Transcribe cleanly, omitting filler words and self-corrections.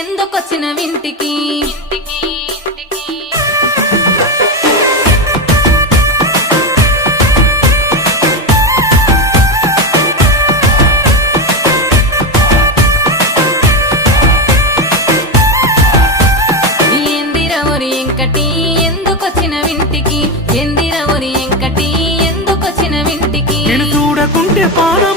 ఎందుకొచ్చిన వింటికి ఏందిరవరి ఎంకటి ఎందుకొచ్చిన వింటికి ఏందిరవరి ఎంకటి ఎందుకొచ్చిన వింటికి నేను చూడకుంటే పానా